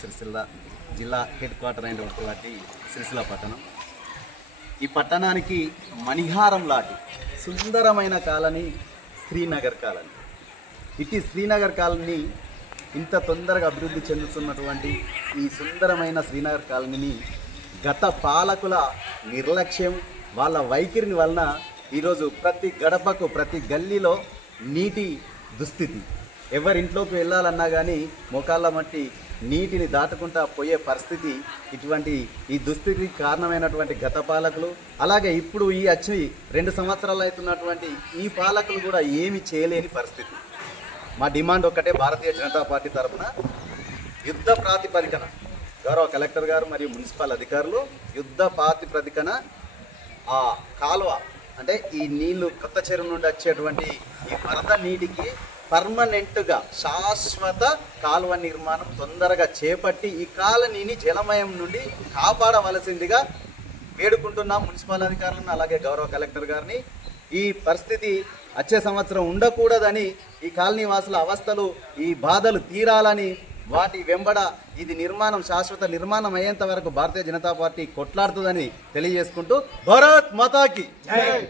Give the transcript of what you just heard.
సిరిసిల్ల జిల్లా head quarter అయినటువంటి సిరిసిల్ల పట్టణం. ఈ పట్టణానికి మణిహారం లాంటి సుందరమైన కాలనీ శ్రీనగర్ కాలనీ. ఇటు శ్రీనగర్ కాలనీ ఇంత తొందరగా అభివృద్ధి చెందుతున్నటువంటి ఈ సుందరమైన శ్రీనగర్ కాలనీని గత పాలకుల నిర్లక్ష్యం, వాళ్ళ వైఖరిని వలన ఈరోజు ప్రతి గడపకు ప్రతి గల్లీలో నీటి దుస్థితి. ఎవరింట్లోకి వెళ్ళాలన్నా కానీ మోకాళ్ళ మట్టి నీటిని దాటుకుంటా పోయే పరిస్థితి. ఇటువంటి ఈ దుస్థితికి కారణమైనటువంటి గత పాలకులు, అలాగే ఇప్పుడు ఈ వచ్చి 2 సంవత్సరాలు అవుతున్నటువంటి ఈ పాలకులు కూడా ఏమి చేయలేని పరిస్థితి. మా డిమాండ్ ఒక్కటే, భారతీయ జనతా పార్టీ తరఫున యుద్ధ ప్రాతిపదికన గౌరవ కలెక్టర్ గారు మరియు మున్సిపల్ అధికారులు యుద్ధ ప్రాతిపదికన ఆ కాలువ అంటే ఈ నీళ్లు కొత్త చెరువు నుండి వచ్చేటువంటి ఈ వరద నీటికి పర్మనెంట్గా శాశ్వత కాలువ నిర్మాణం తొందరగా చేపట్టి ఈ కాలనీని జలమయం నుండి కాపాడవలసిందిగా వేడుకుంటున్నాం మున్సిపల్ అధికారులను, అలాగే గౌరవ కలెక్టర్ గారిని. ఈ పరిస్థితి వచ్చే సంవత్సరం ఉండకూడదని, ఈ కాలనీ వాసుల అవస్థలు, ఈ బాధలు తీరాలని, వాటి వెంబడ ఇది నిర్మాణం శాశ్వత నిర్మాణం అయ్యేంత వరకు భారతీయ జనతా పార్టీ కొట్లాడుతుందని తెలియజేసుకుంటూ భారత్ మాతాకి జై.